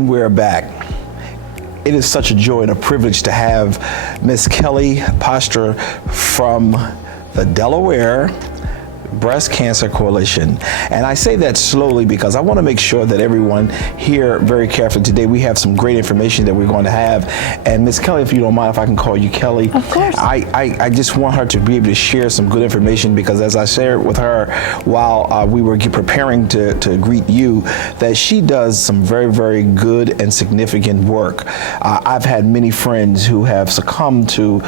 And we're back. It is such a joy and a privilege to have Miss Kelly Paustian from the Delaware Breast Cancer Coalition. And I say that slowly because I want to make sure that everyone here very carefully today. We have some great information that we're going to have. And Miss Kelly, if you don't mind if I can call you Kelly. Of course. I just want her to be able to share some good information because as I shared with her while we were preparing to greet you, that she does some very, very good and significant work. I've had many friends who have succumbed to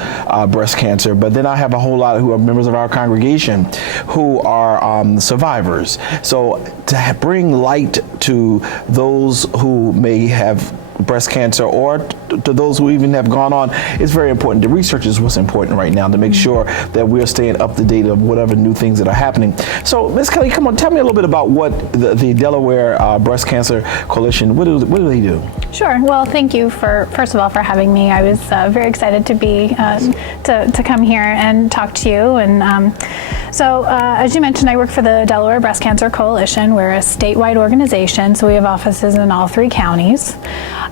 breast cancer, but then I have a whole lot who are members of our congregation who are survivors. So to bring light to those who may have breast cancer or to those who even have gone on is very important. The research is what's important right now to make sure that we're staying up to date of whatever new things that are happening. So Ms. Kelly, come on, tell me a little bit about what the Delaware Breast Cancer Coalition, what do they do? Sure. Well, thank you first of all for having me. I was very excited to be to come here and talk to you. And so as you mentioned, I work for the Delaware Breast Cancer Coalition. We're a statewide organization, so we have offices in all 3 counties.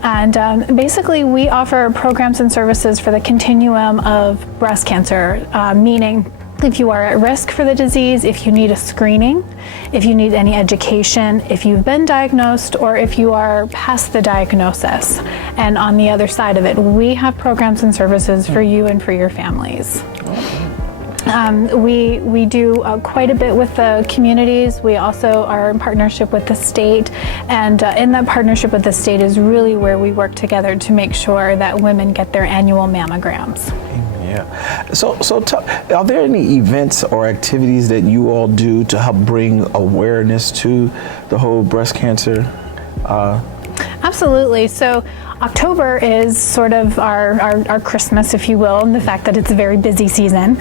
And basically, we offer programs and services for the continuum of breast cancer, meaning if you are at risk for the disease, if you need a screening, if you need any education, if you've been diagnosed, or if you are past the diagnosis and on the other side of it, we have programs and services for you and for your families. We do quite a bit with the communities. We also are in partnership with the state, and in that partnership with the state is really where we work together to make sure that women get their annual mammograms. Yeah. So are there any events or activities that you all do to help bring awareness to the whole breast cancer? Absolutely. So October is sort of our Christmas, if you will, and the fact that it's a very busy season.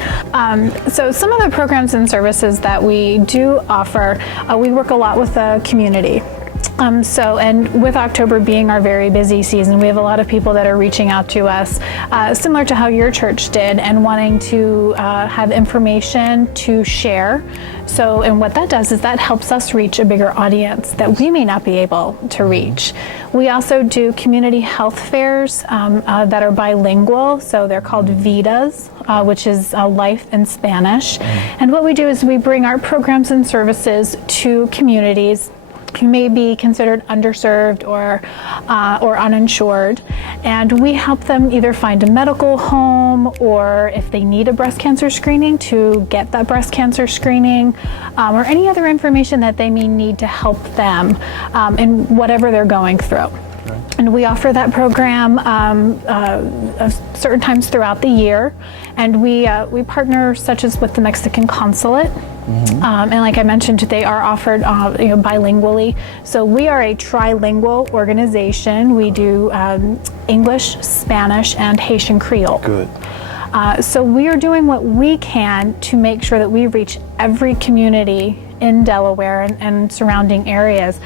So some of the programs and services that we do offer, we work a lot with the community. And with October being our very busy season, we have a lot of people that are reaching out to us, similar to how your church did, and wanting to have information to share. So, and what that does is that helps us reach a bigger audience that we may not be able to reach. We also do community health fairs that are bilingual, so they're called VIDAs, which is life in Spanish. And what we do is we bring our programs and services to communities who may be considered underserved or uninsured, and we help them either find a medical home, or if they need a breast cancer screening, to get that breast cancer screening, or any other information that they may need to help them in whatever they're going through. And we offer that program certain times throughout the year, and we partner such as with the Mexican consulate. And like I mentioned, they are offered bilingually. So we are a trilingual organization. We do English, Spanish, and Haitian Creole. Good. So we are doing what we can to make sure that we reach every community in Delaware and surrounding areas,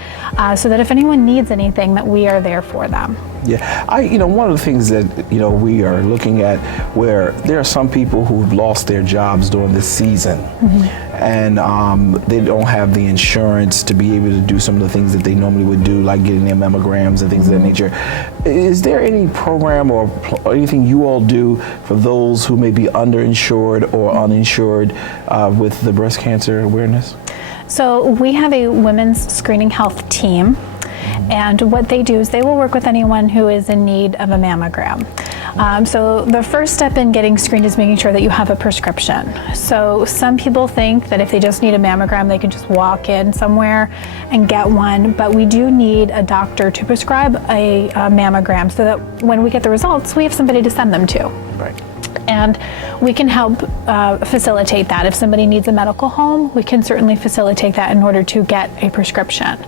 so that if anyone needs anything, that we are there for them. Yeah, one of the things that, we are looking at where there are some people who've lost their jobs during this season, and they don't have the insurance to be able to do some of the things that they normally would do, like getting their mammograms and things of that nature. Is there any program or anything you all do for those who may be underinsured or uninsured with the breast cancer awareness? So we have a women's screening health team, and what they do is they will work with anyone who is in need of a mammogram. So the first step in getting screened is making sure that you have a prescription. So some people think that if they just need a mammogram, they can just walk in somewhere and get one, but we do need a doctor to prescribe a mammogram so that when we get the results, we have somebody to send them to. Right. And we can help facilitate that. If somebody needs a medical home, we can certainly facilitate that in order to get a prescription.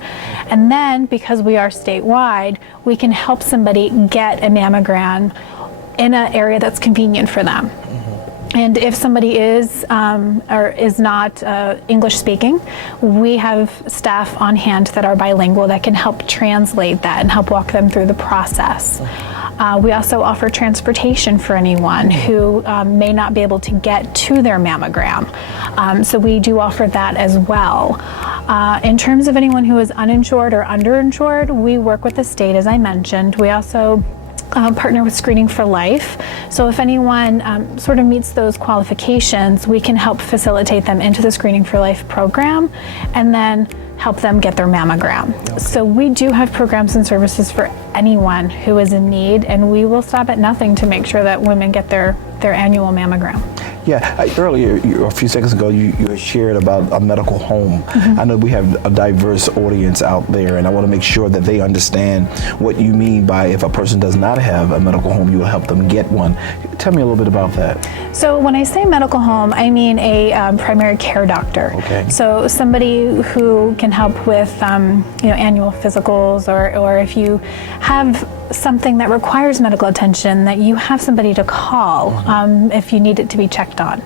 And then, because we are statewide, we can help somebody get a mammogram in an area that's convenient for them. And if somebody is or is not English speaking, we have staff on hand that are bilingual that can help translate that and help walk them through the process. We also offer transportation for anyone who may not be able to get to their mammogram. So we do offer that as well. In terms of anyone who is uninsured or underinsured, we work with the state, as I mentioned. We also partner with Screening for Life. So if anyone sort of meets those qualifications, we can help facilitate them into the Screening for Life program and then help them get their mammogram. Okay. So we do have programs and services for anyone who is in need, and we will stop at nothing to make sure that women get their annual mammogram. Yeah, earlier, a few seconds ago, you shared about a medical home. I know we have a diverse audience out there, and I want to make sure that they understand what you mean by if a person does not have a medical home, you will help them get one. Tell me a little bit about that. So when I say medical home, I mean a primary care doctor. Okay. So somebody who can help with annual physicals, or if you have something that requires medical attention, that you have somebody to call if you need it to be checked on.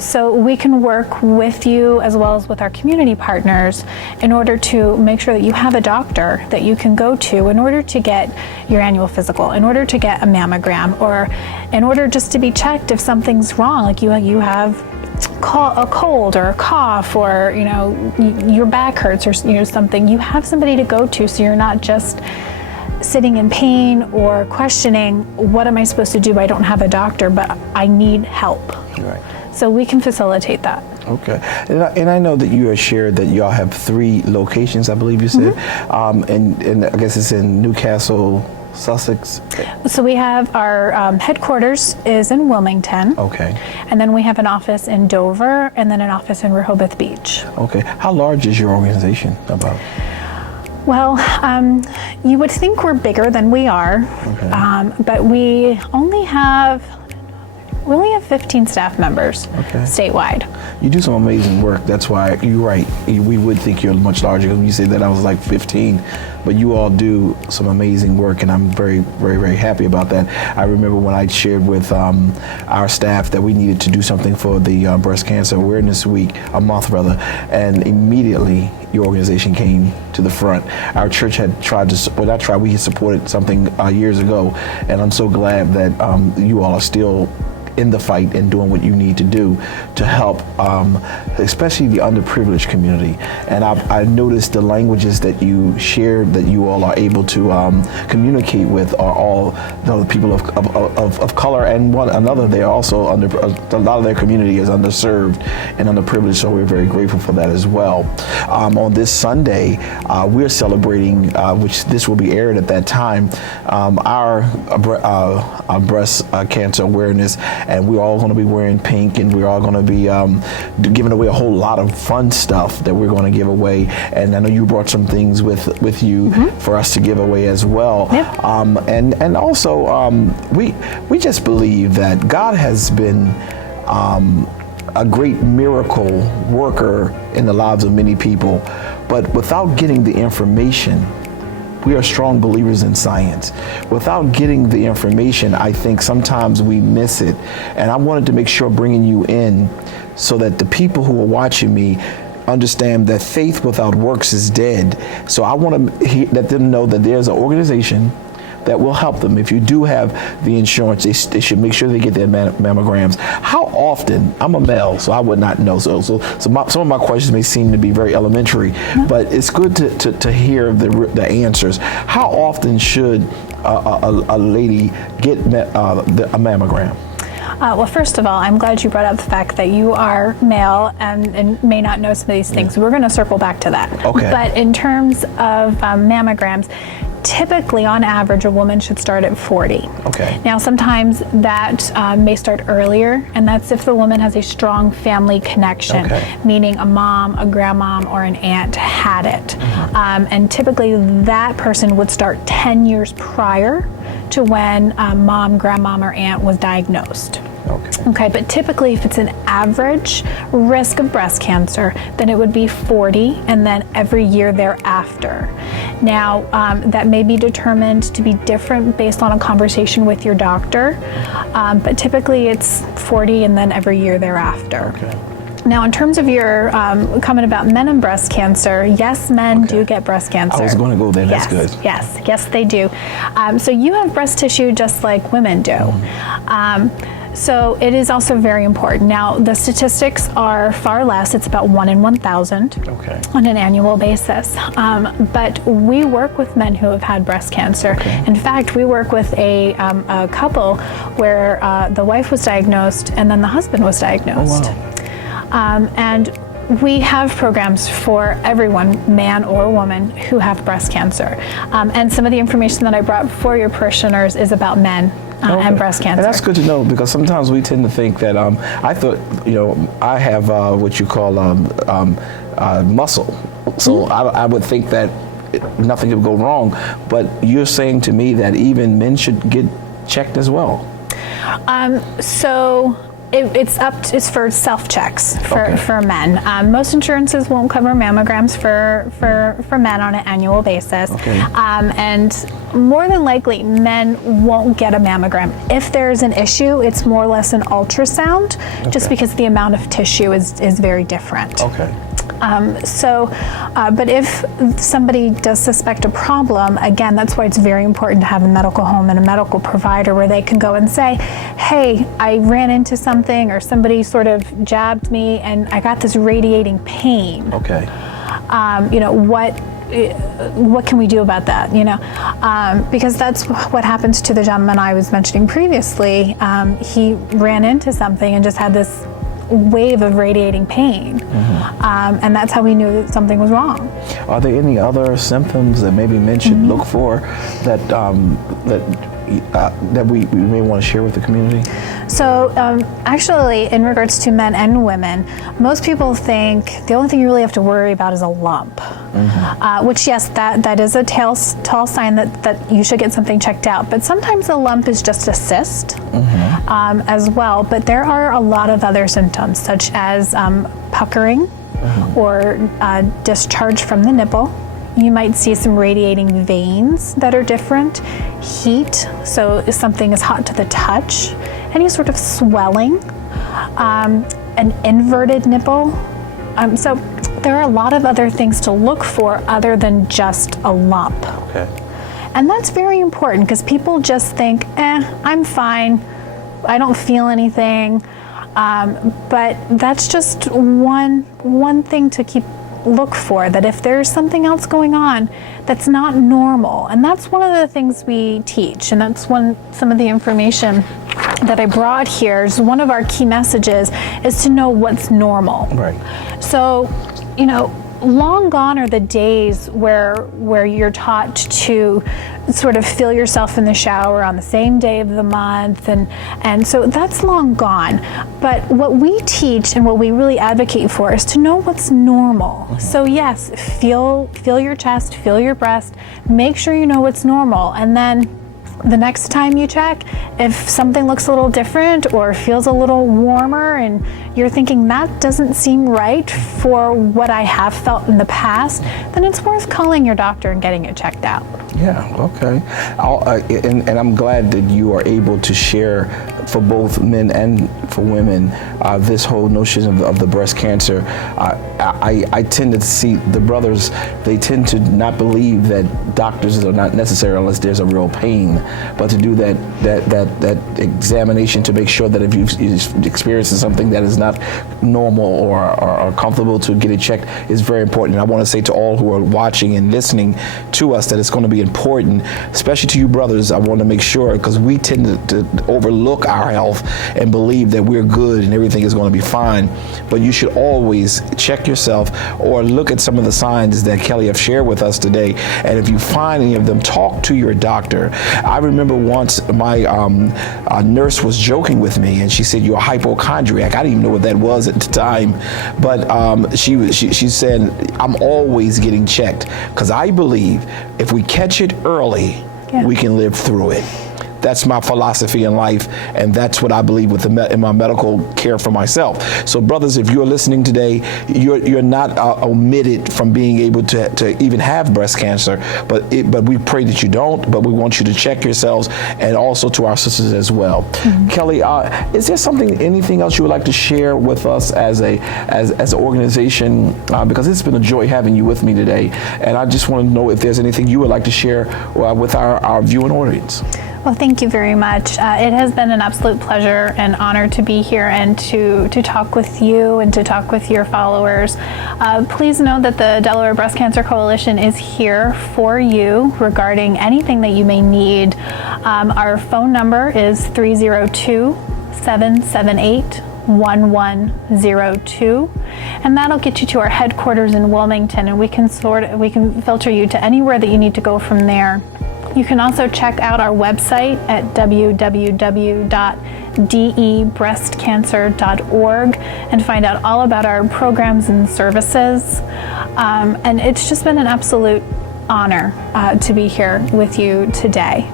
So we can work with you as well as with our community partners in order to make sure that you have a doctor that you can go to in order to get your annual physical, in order to get a mammogram, or in order just to be checked if something's wrong, like you have a cold or a cough, or your back hurts, or something. You have somebody to go to, so you're not just sitting in pain or questioning, what am I supposed to do? I don't have a doctor, but I need help. Right. So we can facilitate that. Okay. And I know that you have shared that y'all have 3 locations, I believe you said, and I guess it's in Newcastle, Sussex. So we have our headquarters is in Wilmington. Okay. And then we have an office in Dover, and then an office in Rehoboth Beach. Okay. How large is your organization about? Well, you would think we're bigger than we are, but we only have 15 staff members statewide. You do some amazing work. That's why you're right. We would think you're much larger. When you say that, I was like 15, but you all do some amazing work, and I'm very, very, very happy about that. I remember when I shared with our staff that we needed to do something for the Breast Cancer Awareness Week, a month rather, and immediately your organization came to the front. Our church had we had supported something years ago, and I'm so glad that you all are still in the fight and doing what you need to do to help, especially the underprivileged community. And I noticed the languages that you shared, that you all are able to communicate with, are all the people of color and one another. They're also a lot of their community is underserved and underprivileged, so we're very grateful for that as well. On this Sunday, we're celebrating, which this will be aired at that time, our breast cancer awareness. And we're all going to be wearing pink, and we're all going to be giving away a whole lot of fun stuff that we're going to give away. And I know you brought some things with you for us to give away as well. Yep. And also, we just believe that God has been a great miracle worker in the lives of many people, but without getting the information, we are strong believers in science. Without getting the information, I think sometimes we miss it. And I wanted to make sure bringing you in so that the people who are watching me understand that faith without works is dead. So I want to let them know that there's an organization that will help them. If you do have the insurance, they should make sure they get their mammograms. How often, I'm a male, so I would not know. So some of my questions may seem to be very elementary, but it's good to hear the answers. How often should a lady get a mammogram? Well, first of all, I'm glad you brought up the fact that you are male and may not know some of these things. We're going to circle back to that. Okay. But in terms of mammograms, typically, on average, a woman should start at 40. Okay. Now, sometimes that may start earlier, and that's if the woman has a strong family connection, meaning a mom, a grandmom, or an aunt had it. And typically, that person would start 10 years prior to when mom, grandmom, or aunt was diagnosed. Okay, but typically if it's an average risk of breast cancer, then it would be 40 and then every year thereafter. Now, that may be determined to be different based on a conversation with your doctor, but typically it's 40 and then every year thereafter. Okay. Now, in terms of your comment about men and breast cancer, yes, men do get breast cancer. I was going to go there. That's good. Yes, they do. So you have breast tissue just like women do. So it is also very important. Now, the statistics are far less. It's about 1 in 1,000 on an annual basis. But we work with men who have had breast cancer. In fact, we work with a couple where the wife was diagnosed and then the husband was diagnosed. And we have programs for everyone, man or woman, who have breast cancer. And some of the information that I brought for your parishioners is about men and breast cancer. And that's good to know, because sometimes we tend to think that, I thought, I have what you call muscle. So I would think that nothing could go wrong. But you're saying to me that even men should get checked as well. It's for self-checks for men. Most insurances won't cover mammograms for men on an annual basis. And more than likely, men won't get a mammogram. If there's an issue, it's more or less an ultrasound, just because the amount of tissue is very different. But if somebody does suspect a problem, again, that's why it's very important to have a medical home and a medical provider where they can go and say, hey, I ran into something, or somebody sort of jabbed me and I got this radiating pain. What can we do about that? Because that's what happened to the gentleman I was mentioning previously. He ran into something and just had this wave of radiating pain, and that's how we knew that something was wrong. Are there any other symptoms that maybe men should look for that we may want to share with the community? So actually, in regards to men and women, most people think the only thing you really have to worry about is a lump, which, yes, that is a tall sign that you should get something checked out. But sometimes a lump is just a cyst as well. But there are a lot of other symptoms, such as puckering or discharge from the nipple. You might see some radiating veins that are different, heat, so if something is hot to the touch, any sort of swelling, an inverted nipple. So there are a lot of other things to look for other than just a lump. And that's very important, because people just think, I'm fine, I don't feel anything. But that's just one thing to look for, that if there's something else going on that's not normal. And that's one of the things we teach, and that's some of the information that I brought here is one of our key messages is to know what's normal. So, long gone are the days where you're taught to sort of feel yourself in the shower on the same day of the month, and so that's long gone. But what we teach and what we really advocate for is to know what's normal. So yes, feel your chest, feel your breast, make sure you know what's normal, and then the next time you check, if something looks a little different or feels a little warmer and you're thinking that doesn't seem right for what I have felt in the past, then it's worth calling your doctor and getting it checked out. And I'm glad that you are able to share for both men and for women this whole notion of the breast cancer. I tend to see the brothers, they tend to not believe that doctors are not necessary unless there's a real pain, but to do that examination to make sure that if you've experienced something that is not normal or comfortable, to get it checked is very important. And I want to say to all who are watching and listening to us that it's going to be important, especially to you brothers. I want to make sure, because we tend to overlook our health and believe that we're good and everything is going to be fine. But you should always check yourself or look at some of the signs that Kelly have shared with us today. And if you find any of them, talk to your doctor. I remember once my nurse was joking with me, and she said, "You're a hypochondriac." I didn't even know what that was at the time, but she said, "I'm always getting checked, because I believe if we catch it early, we can live through it." That's my philosophy in life, and that's what I believe with in my medical care for myself. So, brothers, if you're listening today, you're not omitted from being able to even have breast cancer, but we pray that you don't, but we want you to check yourselves, and also to our sisters as well. Mm-hmm. Kelly, is there anything else you would like to share with us as an organization? Because it's been a joy having you with me today, and I just want to know if there's anything you would like to share with our viewing audience. Well, thank you very much. It has been an absolute pleasure and honor to be here and to talk with you and to talk with your followers. Please know that the Delaware Breast Cancer Coalition is here for you regarding anything that you may need. Our phone number is 302-778-1102, and that'll get you to our headquarters in Wilmington, and we can filter you to anywhere that you need to go from there. You can also check out our website at www.debreastcancer.org and find out all about our programs and services. And it's just been an absolute honor to be here with you today.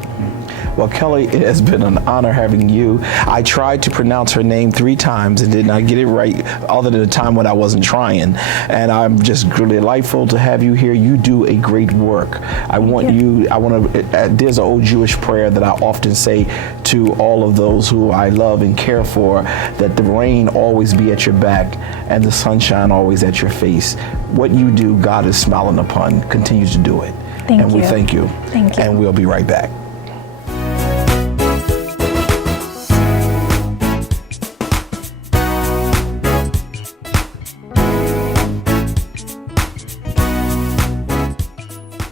Well, Kelly, it has been an honor having you. I tried to pronounce her name 3 times and did not get it right, other than the time when I wasn't trying. And I'm just delightful to have you here. You do a great work. There's an old Jewish prayer that I often say to all of those who I love and care for, that the rain always be at your back and the sunshine always at your face. What you do, God is smiling upon. Continue to do it. Thank you. And we thank you. Thank you. And we'll be right back.